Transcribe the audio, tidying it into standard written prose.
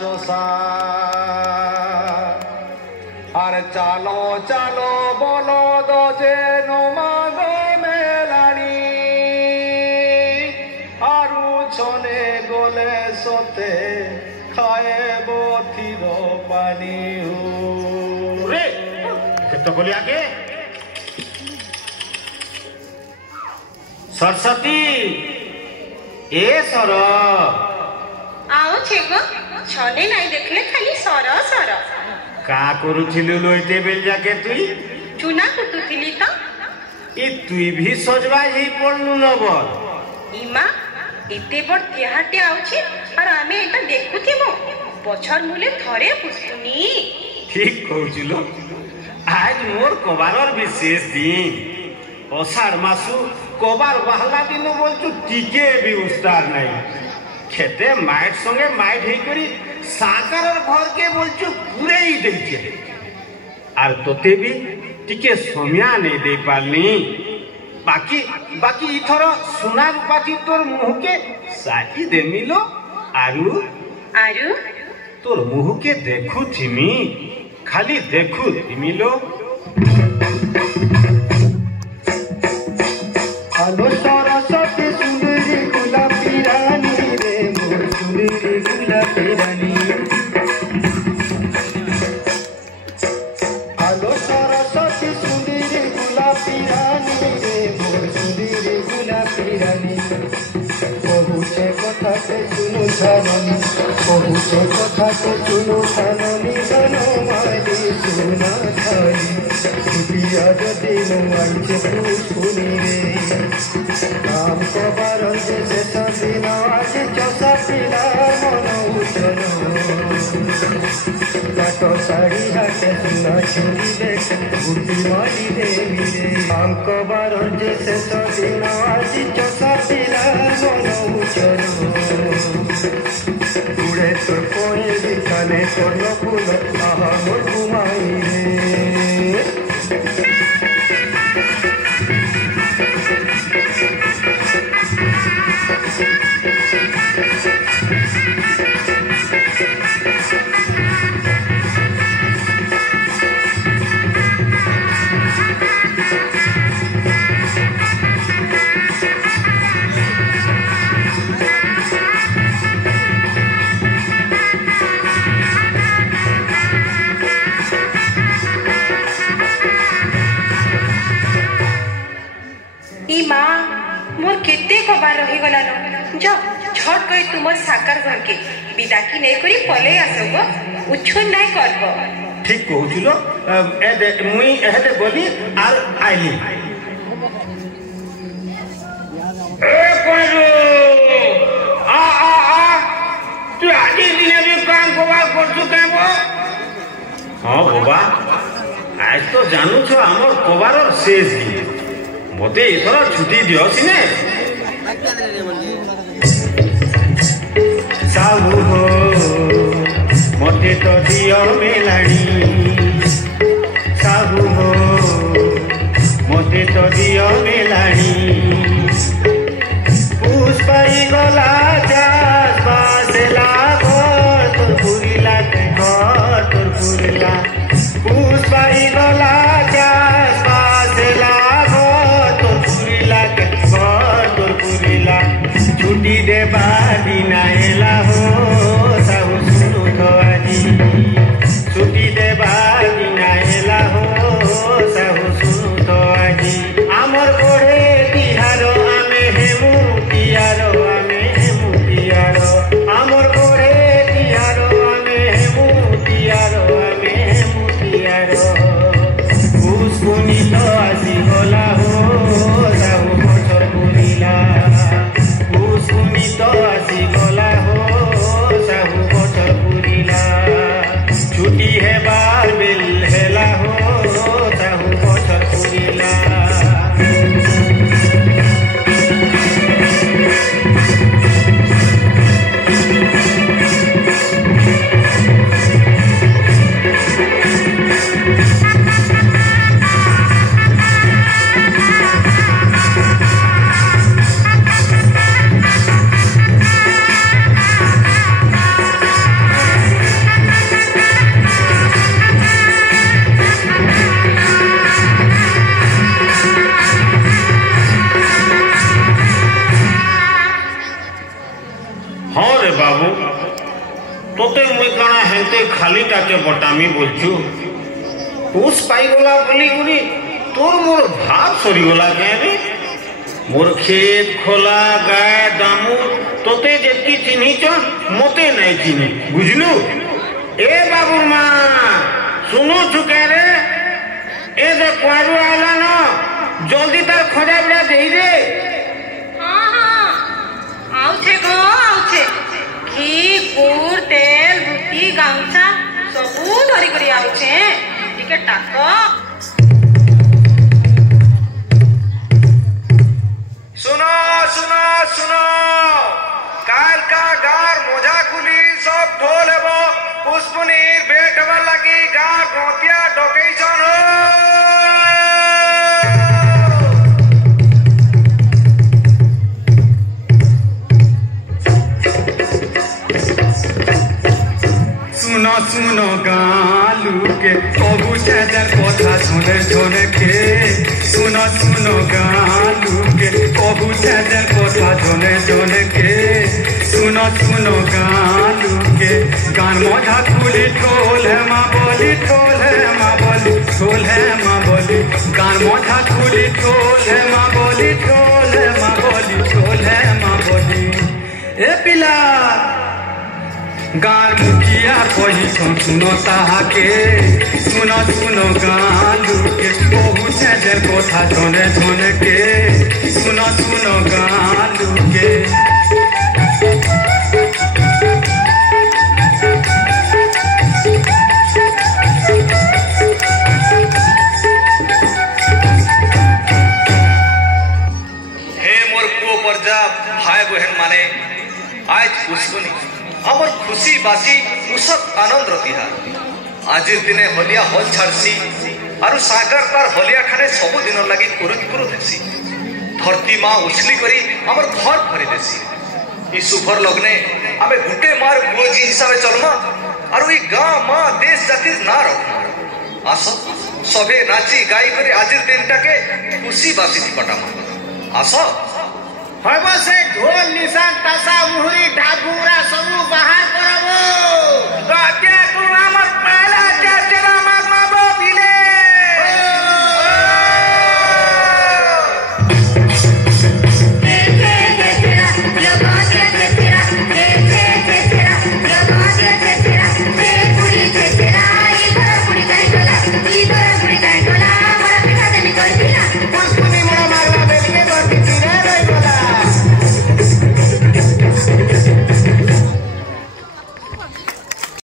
চোষা আর চালো চালো বলদ যে নমাগ মেলানি আরু ছনে গলে সতে খায়ে বথির পানি রে তো বলি আগে सरस्वती ए सर आओ छेगो छने नहीं देखले खाली सर सर का करूथिलु लोइते बेल जाके तुई चुना कुटुथिली तो ई तुई भी सजवा ही पड़नु न बोल इमा एते बड़ तिहाटे आउछि और आमे एटा देखुथिमो बछर मुले थरे पुस्तुनी ठीक कहउछिलो आज मोर कबारर विशेष दिन अषाढ़ मासु कबार बाहला दिन बोलछु टिके भी उस्तार नहीं खेते माइट संगे माइट हे करी साकारर घर के बोलछु पूरे ही देछे आर तोते भी टिके सोमिया नहीं दे पालनी बाकी बाकी इथर सुना रूपाची तोर मुह के साही दे मिलो आरु आरु तोर मुह के देखु थिमी खाली देखु थिमिलो आलो सरस्वती सुंदरी गुलाबी रानी रे मोर सुंदरी गुलाबी रानी आलो सरस्वती सुंदरी गुलाबी रानी रे मोर सुंदरी गुलाबी रानी बहुचे कथा के सुनु जाननी बहुचे कथा के सुनु जाननी गनो माली सुना थाई बिया जदी नुआई से सुनी रे नाम को बारन से दिन आज चौसा पिला मन उठन काटो साड़ी हाथे सुना छुरी देख बुद्धि मारी देवी रे नाम को बारन से दिन आज चौसा पिला मन उठन उड़े तोर कोई भी काने तोर न फूल आहा मोर घुमाई रे मोर केते कबार रही गला न जो झट कई तुमर साकार घर के विदा की नहीं करी पले आसबो उछन नहीं करबो ठीक कहउछिलो ए दे मुई एहदे बोली आर आइली ए कोइरो आ आ आ तू आजी दिने भी काम कबार करछु केबो हां बाबा आज तो जानू छो हमर कबारर शेष दिन मते इथर छुट्टी दियो सिने साहू हो मते तो दियो मेलाड़ी साहू हो मते तो दियो मेलाड़ी पुष्पाई गला चास बासला तोर पुरिला के घर तोर पुरिला पुष्पाई गला चास बासला छुट्टी देवा बिना एला हो साहू सुनु तो आजी छुट्टी देवा बिना एला हो साहू सुनु तो आजी आमर गोड़े तिहारो आमे हेमु तियारो आमर गोड़े तिहारो आमे हेमु तियारो তোতে মুই কাଣା হেতে খালি তাকে বটামি বলছু পুষ পাইগলা বলি গুলি তোর মোর ভাব সরিগলা কেন মোর ক্ষেত খোলা গায়ে দামুর তোতে যেতকি চিনিছ মতে নাই চিনি বুঝলু এ বাবুর মা শুনুছু কে রে এ যে কুয়ারু আইলা ন জলদি তার খোঁজা বিড়া দেই রে আউছে গো আউছে ঘি গুড় তেল রুটি গামছা সবু ধরি করে আউছে টিকে টাক सुनो सुनो सुनो काल का गार मोजा कुली सब ढोल हेबो पुष्पनीर बेट हবার লাগি गार गोतिया डोकेइछन हो सुनो सुनो गालू के कबू चादर कथा सुने सुने के सुनो सुनो गालू के कबू चादर कथा सुने सुने के सुनो सुनो गालू के गान मोझा खुली ठोल है माँ बोली ठोल है माँ बोली ठोल है माँ बोली गान मोझा खुली ठोल है माँ बोली ठोल है माँ बोली ठोल है माँ बोली ए पिला गान मुखिया कोई सुनो ताके सुनो सुनो गालू के बहु चादर कोथा झोने झोने के सुनो सुनो गालू के हे मोर पुओ परजा भाई बहन माने आज पुष्पनी আমার খুশি বাসি উৎসব আনন্দ তিহার আজির দিনে হলিয়া হল ছাড়ছি আর সাগর তার হলিয়া ঠানে সবুদিন লাগি কুরু দেছি ধরती মা উছলি করি আমার ঘর ভরি দেছি এই শুভর লগ্নে আমি গুটে মার মুজি হিসাবে চলমা আর ওই গাঁ মা দেশ জাতির না রখমা আস সবে নাচি গাই করে আজির দিনটাকে খুশি বাসি পটামা আস হইব সে ঢোল নিশান তাসা মুহুরি ঢাকুরা সবু বাহার করব